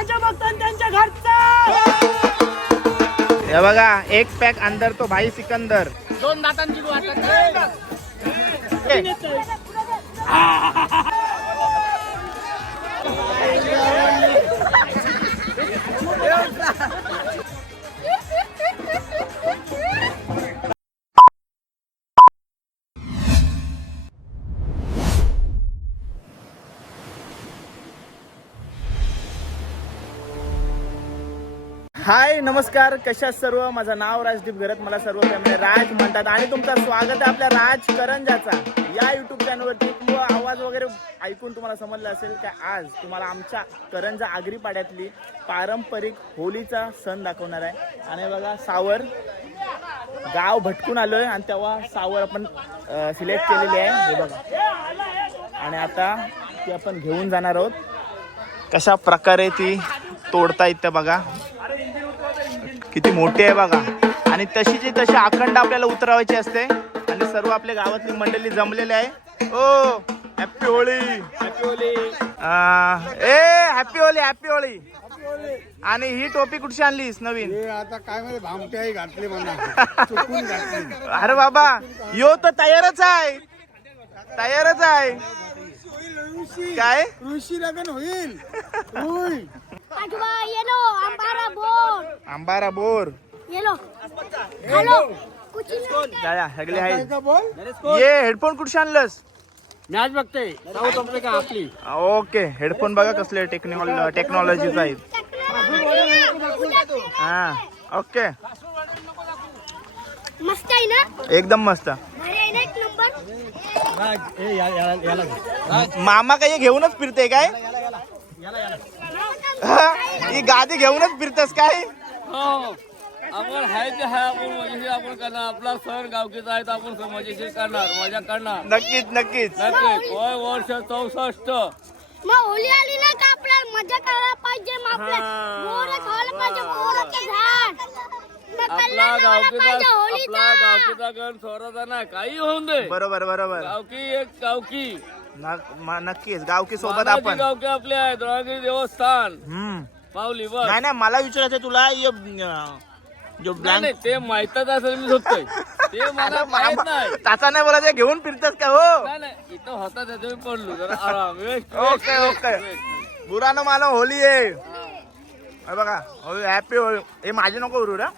मजा बघतो त्यांच्या घरचा। हे बघा एक पॅक अंदर तो भाई सिकंदर 2 दातांची वाटत हाय नमस्कार, कशा सर्व. माझं नाव राजदीप घरत, मला सर्व फॅमिली राज म्हणतात आणि तुमचं स्वागत आहे आपल्या राज करंजाचा या यूट्यूब चॅनलवरती. आवाज वगैरे ऐकून तुम्हाला समजलं असेल का आज तुम्हाला आमच्या करंजा आगरी पाड्यातली पारंपरिक होलीचा सण दाखवणार आहे. आणि बघा सावर गाव भटकून आलोय आणि तेव्हा सावर आपण सिलेक्ट केलेली आहे हे बघा. आणि आता ती आपण घेऊन जाणार आहोत. कशा प्रकारे ती तोडता येते बघा, किती मोठी आहे बघा. आणि तशीची तशी अखंड आपल्याला उतरवायची असते. आणि सर्व आपल्या गावातली मंडळी जमलेली आहे. Oh happy Holi, happy Holi, happy Holi, happy Holi. आणि ही टोपी कुठची आणलीस नवीन? आता काय माहिती भामट्याही घातली म्हणा, चुकून घातली. अरे बाबा यो तर तयारच आहे, तयारच आहे. काय ऋषी लग्न होईल. येलो अंबारा बोर, अंबारा बोर येलो हॅलो कुछ जाया सगळे आहे. बोल ये हेडफोन कुठचे आणलंस? मॅच बघते साऊथ आफ्रिका आपली. ओके हेडफोन बघा कसले टेक्नॉलॉजीचा आहेत. हा ओके मस्त आहे ना, एकदम मस्त. भारी आहे ना, एक नंबर. मामा काही घेऊनच फिरते काय? ही गादी घेऊनच फिरतेस काय? आपण हाय ते हाय, आपण मजेशीर आपण करणार. आपला सण गावकीचा आहे तर आपण मजेशीर करणार, मजा करणार. नक्कीच नक्कीच. वय वर्ष 64. मग होली आली ना का आपल्याला मजा करायला पाहिजे. मग आपल्या बोर खायला पाहिजे, बोराचं झाड. मग आपला कल्ला लावायला पाहिजे होलीचा. गावकीचा गण सोडायचा ना, काही होऊन दे. बरोबर बरोबर. गावकी एक गावकी नक्कीच गावकी सोबत मानाची आपण. गावकी आपले आहे. द्रोणागिरी देवस्थान पावली बस. नाही नाही मला विचारायचं तुला जो नाही ब्लँक नाही, ते माहितच असेल मी झोपतोय. ते मला माहित नाही. ताचा नाही बोलायचं, घेऊन फिरतेस का? हो नाही नाही, इथं होता त्याच्या मी पडलो जरा आराम. Okay okay. बुरा न मानो होली आहे. हे बघा हॅपी होळी. हे माझे नको उरू रा.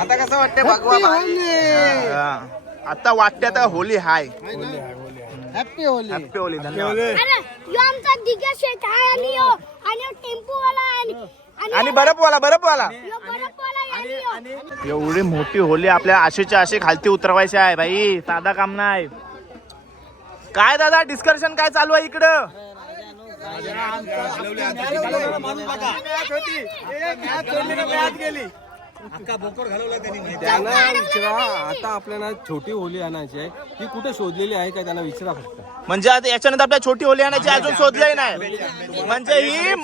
आता कसं वाटतं भगवा आता वाटते आता होली हाय. हॅपी होली. हॅपी होली. धन्यवाद. अरे यो आमचा दिग्या शेठ आहे आणि यो टेम्पो वाला आहे आणि बर्फवाला बर्फवाला. यो बर्फवाला आहे आणि यो. एवढी मोठी होली आपल्या आशेच्या आशे खालती उतरवायची आहे भाई, साधा काम नाही. काय दादा डिस्कशन काय चालू आहे इकडं? त्यांना विचारा. आता आपल्याला छोटी होली आणायची आहे, ती कुठे शोधलेली आहे का त्यांना विचारा फक्त. म्हणजे आता याच्यानंतर आपल्या छोटी होली आणायची अजून शोधलंय नाही. म्हणजे ही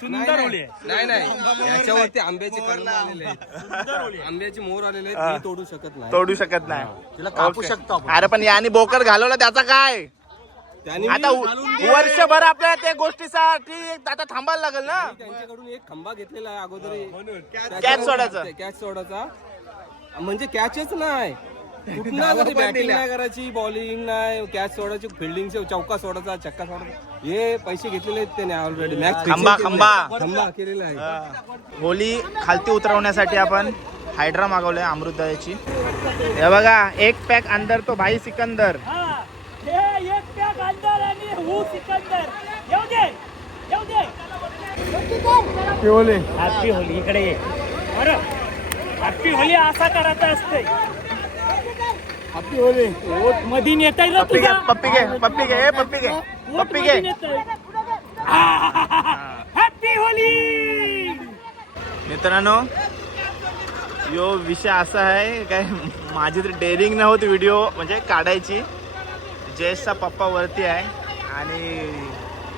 सुंदर होली नाही नाही, याच्यावरती आंब्याचे कलम आलेले आहेत, आंब्याची मोहर आलेले आहेत. ती तोडू शकत नाही, तोडू शकत नाही. तिला कापू ओके. शकतो आपण. अरे पण याने बोकर घालवला त्याचा काय? त्यांनी आता वर्षभर आपल्याला त्या गोष्टीसाठी आता थांबायला लागेल ना. त्यांच्याकडून एक खंबा घेतलेला आहे अगोदर, कॅच सोडायचा. कॅच सोडायचा. म्हणजे कॅचच नाही, कुठं जरी बॅटिंग नाही करायची, बॉलिंग नाही, कॅच सोडायची, फिल्डिंग चौका सोडायचा, चक्का सोडायचा. हे पैसे घेतलेले आहेत त्याने ऑलरेडी. मॅच खंबा खंबा केलेला आहे. होली खालती उतरवण्यासाठी आपण हायड्रा मागवलंय अमृतची. हे बघा एक पॅक अंदर तो भाई सिकंदर. एक पॅक अंदर आणि हू सिकंदर. येऊ दे येऊ दे. हॅपी होली इकडे ये. अरे हॅपी होली असा करायचा असते. Happy Holy. मधी नेता येईल पप्पी घे पप्पी घे पप्पी घे हे पप्पी घे पप्पी घे. Happy Holy. मित्रांनो यो विषय असा आहे काय, माझी तर डेअरिंग नव्हती व्हिडिओ म्हणजे काढायची. जयेशचा पप्पा वरती आहे आणि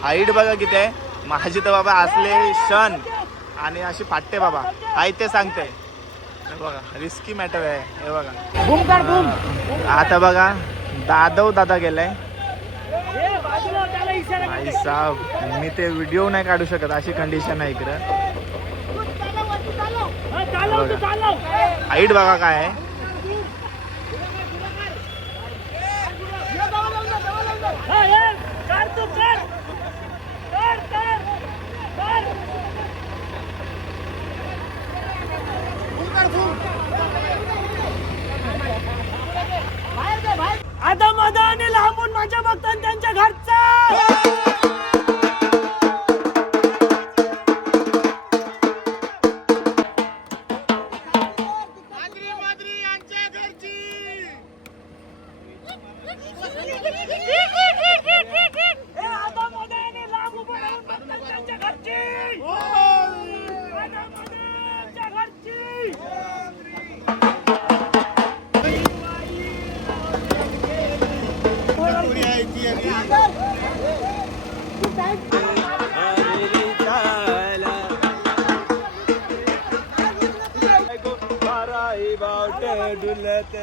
हाईट बघा किती आहे. माझी तर बाबा असले क्षण आणि अशी फाटते बाबा, आई ते सांगते. बघा रिस्की मॅटर आहे हे बघा. आता बघा दादा गेलाय भाई साहब मी ते व्हिडिओ नाही काढू शकत अशी कंडिशन आहे इकडं. हाईट बघा काय आहे. आता मदाने लांबून माझ्या बघतात त्यांच्या घरचा.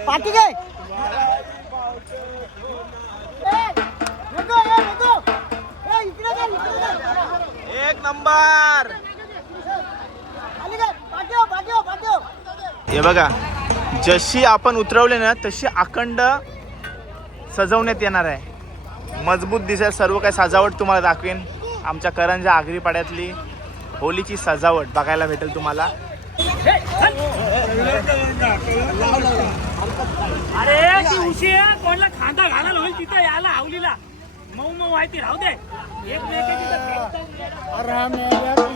पाठी काय एक नंबर. हे बघा जशी आपण उतरवले ना तशी अखंड सजवण्यात येणार आहे. मजबूत दिसेल सर्व काही सजावट तुम्हाला दाखवेन. आमच्या करंजा आगरी पाड्यातली होलीची सजावट बघायला भेटेल तुम्हाला. अरे ती उशी आहे कोणाला खांदा घालायला होईल तिथं याला हावलीला मऊ मऊ माहिती राहू दे. एक तुझ्या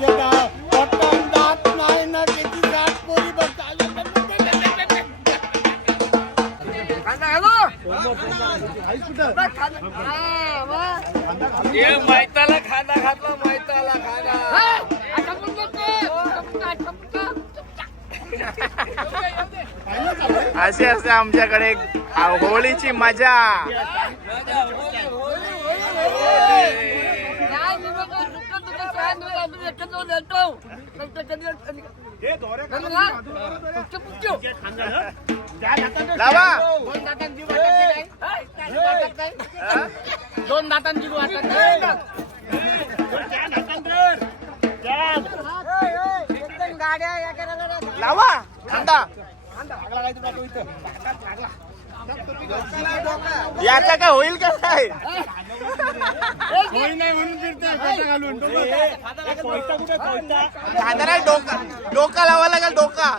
गाव दात नाही ना त्याची गाठ पोरी बघ. मैताला खाना घातला मैताला खाना. असे असते आमच्याकडे होळीची मजा. लावा दोन दातांची लावा खांदा. याचा काय होईल का काय. खांदा नाही डोका लावा लागेल डोका.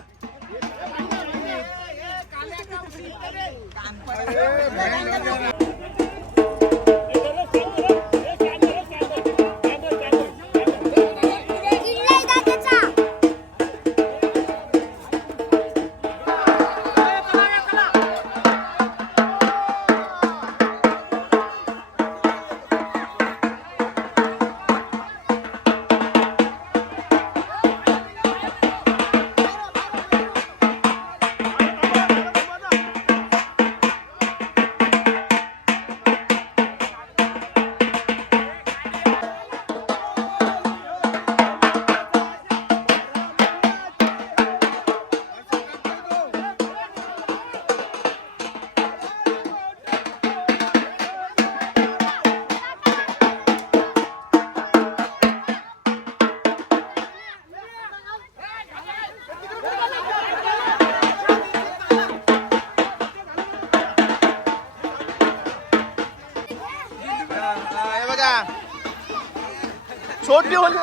छोटी होली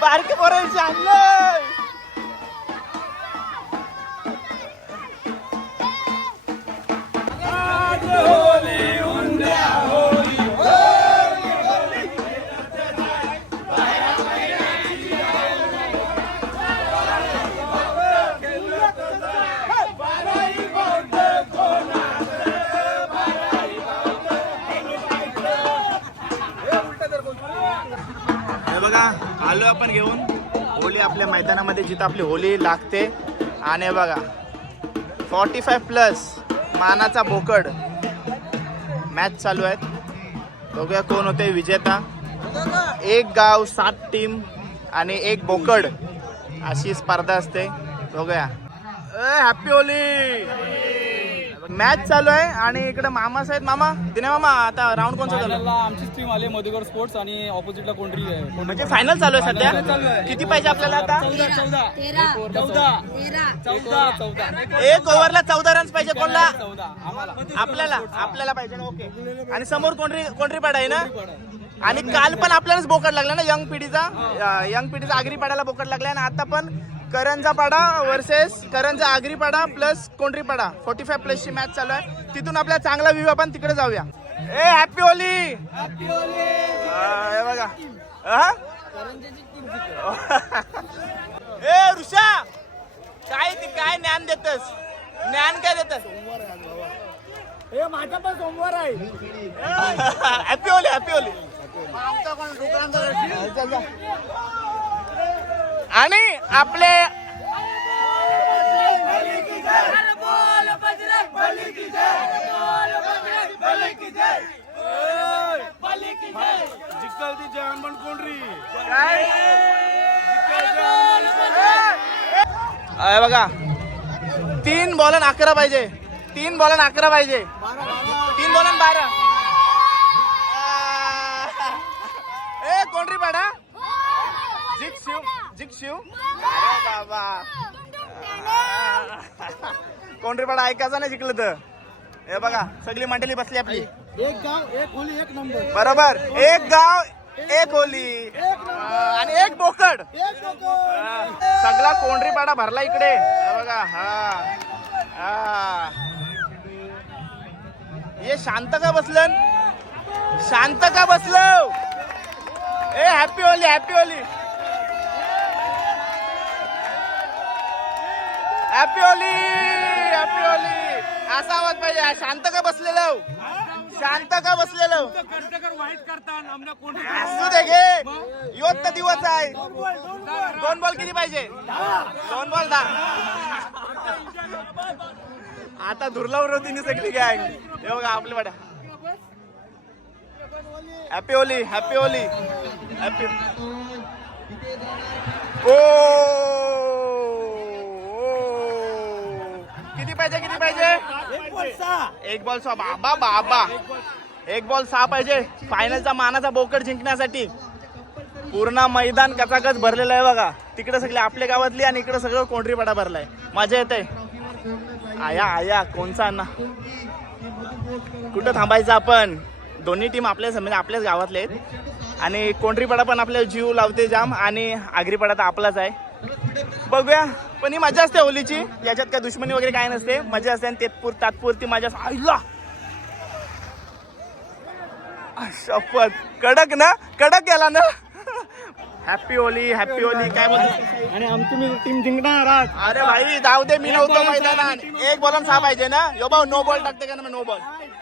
बारके पोरांची आणलंय. बघा आलो आपण घेऊन होली आपल्या मैदानामध्ये जिथं आपली होली लागते. आणि बघा 45+ मानाचा बोकड मॅच चालू आहेत. बघूया कोण होते विजेता. 1 गाव 7 टीम आणि 1 बोकड अशी स्पर्धा असते. बघूया. Happy Holy. मॅच चालू आहे आणि इकडे मामा साहेब. मामा दिने मामा, आता राऊंड कोणता चालू आहे? आमचीच टीम आली मधुकर स्पोर्ट्स आणि ऑपोजिटला कोणतरी म्हणजे फायनल चालू आहे सध्या. किती पाहिजे आपल्याला आता? 14 एक ओव्हरला 14 रन्स पाहिजे. कोणला? आपल्याला पाहिजे. ओके. आणि समोर कोंढरीपाडा आहे ना. आणि काल पण आपल्यालाच बोकड लागला ना, यंग पिढीचा आगरीपाड्याला बोकड लागला. आणि आता पण करंजा पाडा वर्सेस करंजा आगरीपाडा प्लस कोंढरीपाडा 45+ ची मॅच चालू आहे. तिथून आपल्याला चांगला व्ह्यू, आपण तिकडे जाऊया. ए हॅपी होली. हे बघा. ए ऋषा, काय ज्ञान देतस? ज्ञान काय देतस? माझा पण सोमवार आहे. Happy Holy. आणि आपले बघा 3 बॉलन 11 पाहिजे. 3 बॉलन 11 पाहिजे. 3 बॉलन 12. ए कोंढरीपाडा जिक शिव. अरे बाबा, कोंढरीपाडा ऐकायचं नाही जिंकलं तर. हे बघा सगळी मंडळी बसली आपली. एक गाव एक होली एक नंबर. बरोबर. एक गाव एक होली आणि एक बोकड. सगळा कोंढरीपाडा भरला इकडे. हे बघा. हे शांत का बसलं? ए हॅपी होली. असा आवाज पाहिजे. शांत का बसलेलं? असू दे घे. योच तर दिवस आहे. 2 बॉल किती पाहिजे? 2 बॉल 10. आता धुरलावर होती नि सगळी गँग. हे बघा आपली वाड्या. Happy Holy. ओ किती पाहिजे? एक बॉल 6. बाबा 1 बॉल 6 पाहिजे फायनलचा मानाचा बोकड जिंकण्यासाठी. पूर्ण मैदान कचाकच भरलेलं आहे बघा. तिकडे सगळे आपल्या गावातली आणि इकडे सगळं कोंढरीपाडा भरलाय. मजा येते. आया कोणचा अण्णा? कुठं थांबायचं आपण? दोन्ही टीम आपल्याच गावातले आहेत. आणि कोंढरीपाडा पण आपल्या जीव लावते जाम. आणि आगरीपाडा तर आपलाच आहे. बघूया. पण ही मजा असते होलीची. याच्यात काय दुश्मनी वगैरे काय नसते. मजा असते आणि तात्पुरती मजा. आईला शपथ कडक गेला ना. हॅपी होली काय बोलतो? आणि आमची टीम जिंकणार आज. अरे भाई जाऊ दे, मी नव्हतो मैदानात. 1 बॉल 6 पाहिजे ना. यो भाऊ नो बॉल टाकते का ना? No ball.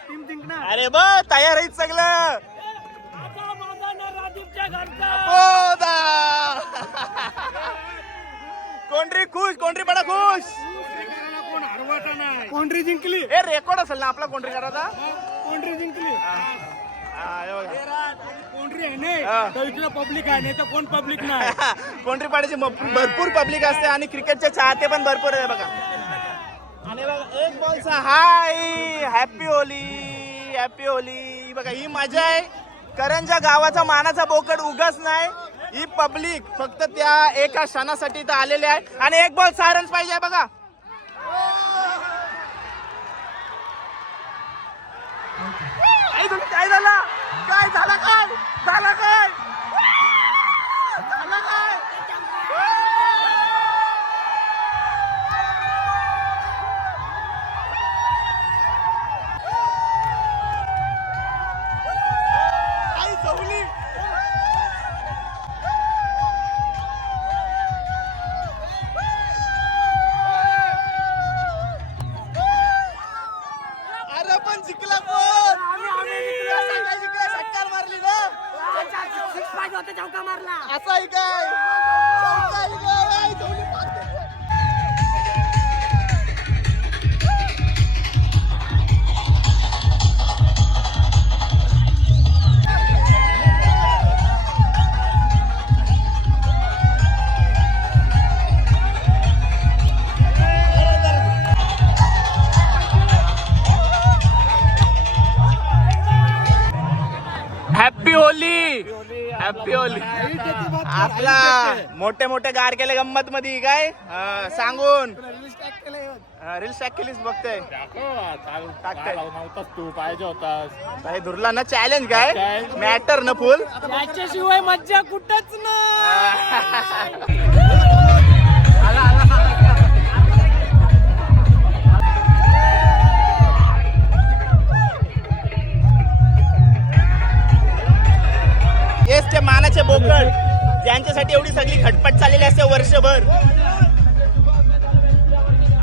टीम जिंकणार. अरे बघ तयार आहे सगळं. कोंढरीपाडा खुश. कोंढरी जिंकली. हे रेकॉर्ड असेल ना आपला कोंढरीकराचा. कोंढरी जिंकली. कोंढरी आहे हा. नाही तर इकडे पब्लिक आहे, नाही तर कोण पब्लिक नाही. कोंढरीपाड्याची भरपूर पब्लिक असते आणि क्रिकेटचे चाहते पण भरपूर आहे बघा. आणि बघा 1 बॉल 6. हाय हॅपी होली. बघा ही मजा आहे. करंजा गावाचा मानाचा बोकड उगाच नाही. ही पब्लिक फक्त त्या एका क्षणासाठी इथं आलेले आहे. आणि 1 बॉल 6 रन्स पाहिजे बघा. काय झालं? अरे पण जिंकला पण. षटकार मारली ना. असं आहे काय? Happy Holy. आपला मोठे मोठे गार केले गंमत मध्ये काय सांगून रील्स टॅग केलीस बघतोय तू पाहिजे होतास काही धुरला ना चॅलेंज काय मॅटर न फुल त्याच्याशिवाय मज्जा कुठंच नाही. येस ते मानाचे बोकड ज्यांच्यासाठी एवढी सगळी खटपट चाललेली असते वर्षभर.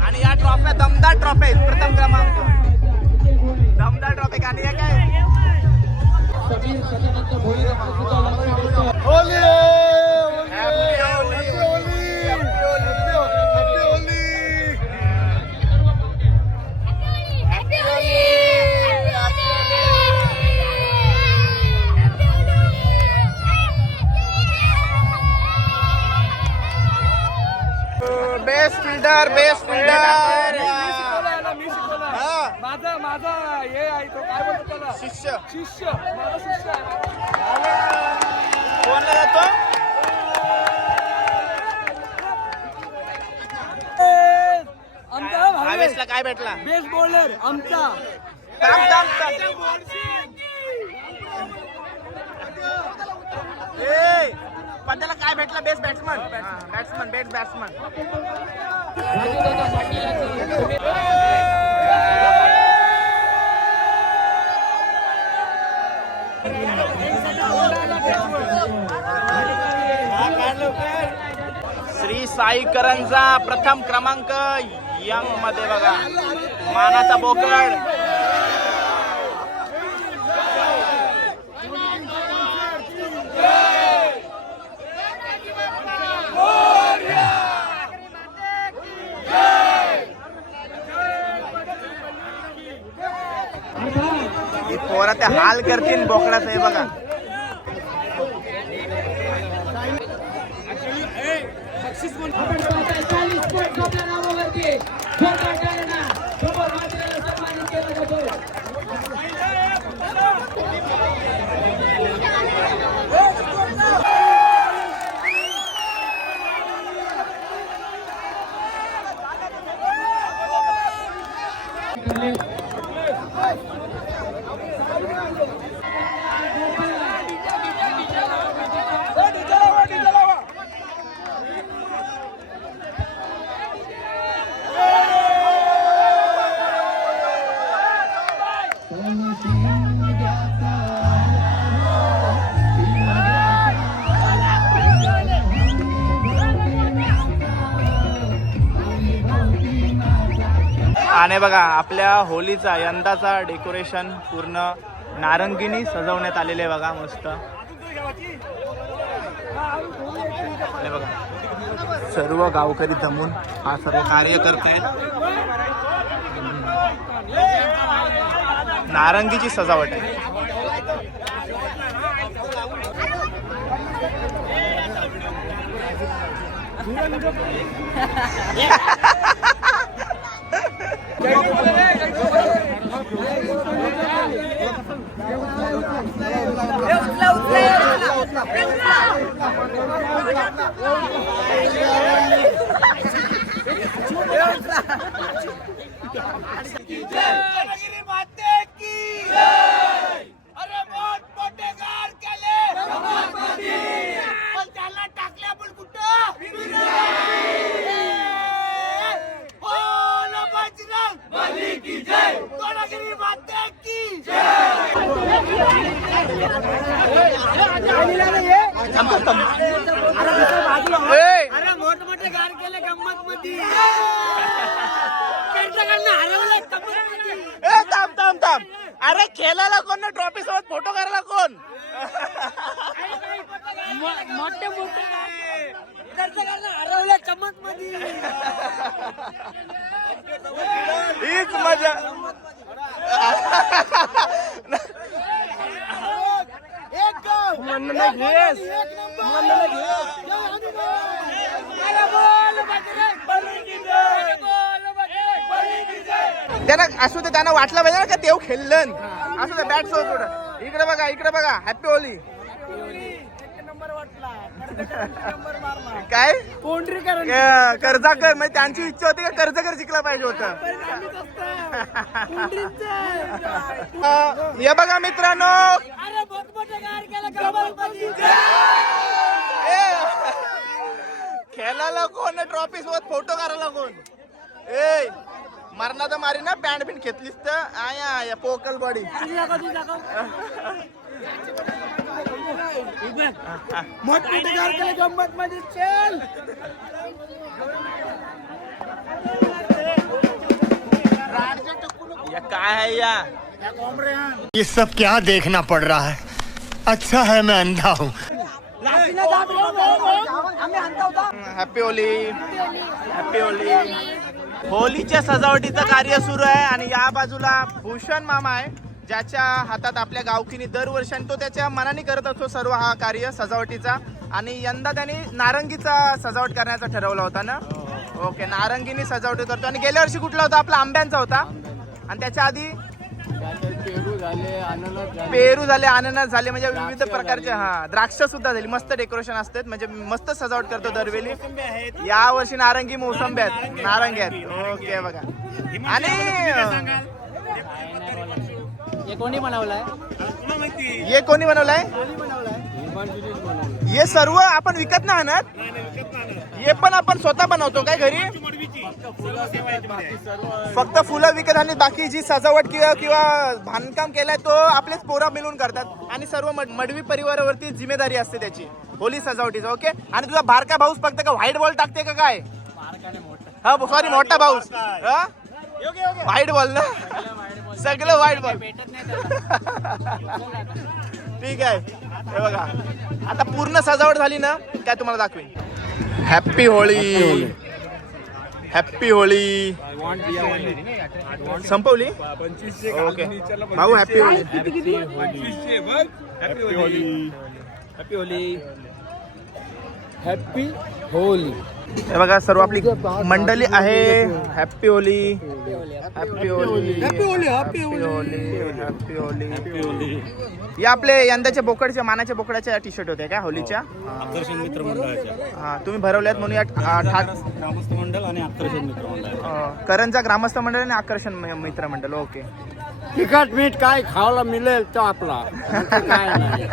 आणि या ट्रॉफ्या दमदार ट्रॉफी आहेत. प्रथम क्रमांक दमदार ट्रॉफी. आणि या काय बेस्ट फिल्डर माझा हे आहे तो काय बोलतो त्याला शिष्य शिष्य माझा शिष्य कोणला जातो आमचा भावेशला काय भेटला बेस्ट बॉलर आमचा. पदाला काय भेटला best batsman best batsman. Shri Sai Karanja प्रथम क्रमांक यंग मध्ये बघा मानाचा बोकड. पोरा ते हाल करतील बोकडाचं हे बघा. आणि बघा आपल्या होलीचा यंदाचा डेकोरेशन पूर्ण नारंगीनी सजवण्यात आलेले आहे बघा मस्त. आणि बघा सर्व गावकरी जमून हा सर्व कार्य करतायत. नारंगीची सजावट आहे. मोठमोठे गार केले गंमत मध्ये. थांब अरे खेळायला कोण ना ट्रॉफी सोबत फोटो करायला कोण. मोठे मोठे हरवले चमक मध्ये. हीच मजा. त्यांना असू दे त्यांना वाटलं पाहिजे ना का तेव खेळलं असू दे. बॅट सोड इकडे बघा हॅपी होली. काय कोंढरीकरण कर्जाकर म्हणजे त्यांची इच्छा होती का कर्जकर जिंकला पाहिजे होतं. हे बघा मित्रांनो, खेळायला कोण, ट्रॉफी सोबत फोटो काढायला कोण. ए मरणा तर मारी ना, पॅन्ट बिंट घेतलीस तर आया पोकल बॉडी. गंमत मध्ये चल. या काय आहे या. ये सब क्या देखना पड़ रहा है? अच्छा है मैं अंधा हूँ. Happy Holi, happy Holi. होलीच्या सजावटीचं कार्य सुरू आहे आणि या बाजूला भूषण मामा आहे, ज्याच्या हातात आपल्या गावकीने दरवर्षी, तो त्याच्या मनाने करत असतो सर्व हा कार्य सजावटीचा. आणि यंदा त्यांनी नारंगीचा सजावट करण्याचा ठरवला होता ना. ओके, नारंगीने सजावट करतो. आणि गेल्या वर्षी कुठला होता आपला? आंब्यांचा होता. आणि त्याच्या आधी पेरू झाले, अननस झाले, म्हणजे विविध प्रकारचे द्राक्ष सुद्धा झाली. मस्त डेकोरेशन असतात, म्हणजे मस्त सजावट करतो दरवेळी. या वर्षी नारंगी मोसंबी आहेत, नारंगी आहेत. ओके बघा. आणि हे कोणी बनवलाय? हे कोणी बनवलाय? हे सर्व आपण विकत नाही आणत, हे पण आपण स्वतः बनवतो काय घरी. फक्त फुलं विकत आणि बाकी जी सजावट किंवा बांधकाम केलंय तो आपलेच पोरं मिळून करतात. आणि सर्व मडवी परिवारावरती जिम्मेदारी असते त्याची होली सजावटीची. ओके. आणि तुझा बारका भाऊस फक्त का व्हाईट बॉल टाकते का काय? हा सॉरी, मोठा भाऊस व्हाईट बॉल ना, सगळं व्हाईट बॉल. ठीक आहे. हे बघा, आता पूर्ण सजावट झाली ना, काय तुम्हाला दाखवेन. Happy Holi, happy Holi. संपवली. ओके भाऊ, happy Holi. Happy Holi, happy Holi, happy Holy. हे बघा, सर्व आपली मंडळी आहे. Happy Holi, happy Holi, happy Holi, happy Holi, happy Holi, happy Holy. या आपले यंदाच्या बोकडच्या, मानाच्या बोकडाच्या टी शर्ट होत्या का होलीच्या? आकर्षण मित्र मंडळाच्या. हा, तुम्ही भरवल्यात म्हणून या ग्रामस्थ मंडळ आणि आकर्षण मित्र मंडळ. करंजा ग्रामस्थ मंडळ आणि आकर्षण मित्र मंडळ. ओके. तिखट मीठ काय खायला मिळेल तो आपला, काय नाही.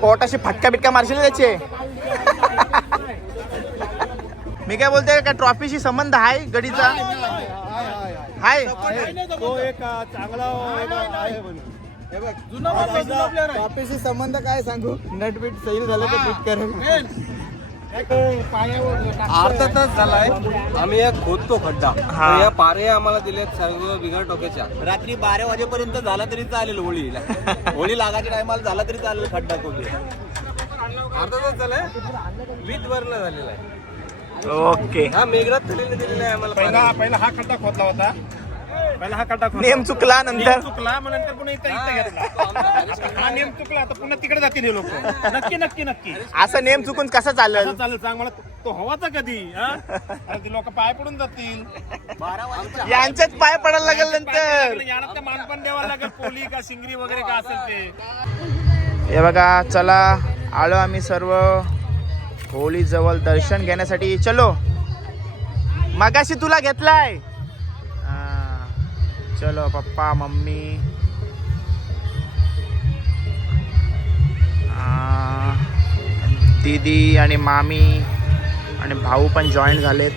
पोटाशी फटका बिटका मारशील त्याचे. मी काय बोलते, का ट्रॉफीशी संबंध आहे गडीचा? हाय. तो एक चांगला आहे म्हणून. ट्रॉफीशी संबंध काय सांगू, नट बीट सैल झालं तर बीट करेल. अर्धा तास झालाय आम्ही या खोदतो खड्डा. तर या पारे आम्हाला दिलेत सर्व बिगर टोक्याच्या. रात्री 12 वाजेपर्यंत झाला तरी चालेल. होळीला होळी लागायच्या टायमाला झाला तरी चालेल खड्डा खोदून. अर्धा तास झालाय, वीज वरला झालेला आहे. ओके. हा मेघरात दिलेला आहे आम्हाला. पहिला हा खड्डा खोदला होता, पहिला हा खड्डा नेम चुकला नंतर. चुकला, मग नंतर पुन्हा इथं घेतला. हा नेम चुकला, आता पुन्हा तिकडे जातील हे लोक. नक्की नक्की नक्की असं नेम चुकून कसं चालेल? चालेल. सांग मला, तो हवाचा कधी? ते लोक पाय पडून जातील. यांच्याच पाय पडायला लागेल नंतर. याला मानपण द्यावं लागेल, पोली का शिंगरी वगैरे का असेल ते. हे बघा, चला आलो आम्ही सर्व होळी जवळ दर्शन घेण्यासाठी. चलो, मगाशी तुला घेतलाय. चलो पप्पा, मम्मी, दीदी आणि मामी आणि भाऊ पण जॉईन झालेत.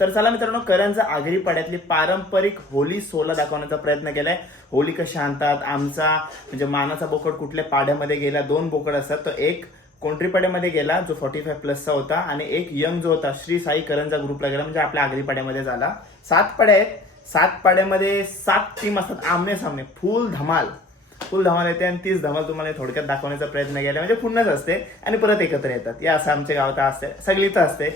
तर चला मित्रांनो, करंजा आगरी पाड्यातली पारंपरिक होली सोला दाखवण्याचा प्रयत्न केलाय. होली कशी आणतात, आमचा म्हणजे मानाचा बोकड कुठल्या पाड्यामध्ये गेला. 2 बोकड असतात, तो एक कोंट्री पाड्यामध्ये गेला जो 45+चा होता आणि एक यंग जो होता श्री साई करंजा ग्रुपला गेला, म्हणजे आपल्या आगरी पाड्यामध्ये झाला. 7 पाड्या आहेत. 7 पाड्यामध्ये 7 टीम असतात आमने सामने. फुल धमाल येते आणि 30 धमाल तुम्हाला थोडक्यात दाखवण्याचा प्रयत्न केला. म्हणजे पुन्हाच असते आणि परत एकत्र येतात. या असं आमच्या गावात असते, सगळी तर असते,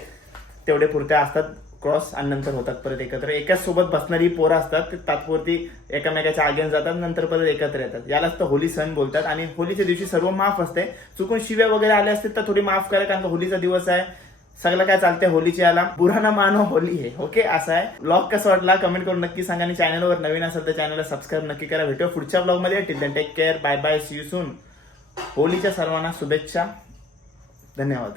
तेवढे पुरते असतात क्रॉस आणि नंतर होतात परत एकत्र. एकाच सोबत बसणारी पोरं असतात, ते तात्पुरती एकामेकाच्या आगेन जातात, नंतर परत एकत्र येतात. यालाच तर होली सण बोलतात. आणि होलीच्या दिवशी सर्व माफ असते. चुकून शिव्या वगैरे आल्या असतील तर थोडी माफ करा, कारण का होलीचा दिवस आहे, सगळं काय चालतंय होलीच्या याला. बुरा ना मानो, होली आहे. ओके, असं आहे. ब्लॉग कसा वाटला कमेंट करून नक्की सांगा आणि चॅनलवर नवीन असेल तर चॅनलला सबस्क्राईब नक्की करा. भेटूया पुढच्या ब्लॉगमध्ये. Till then take care, bye bye, see you soon. होलीच्या सर्वांना शुभेच्छा. धन्यवाद.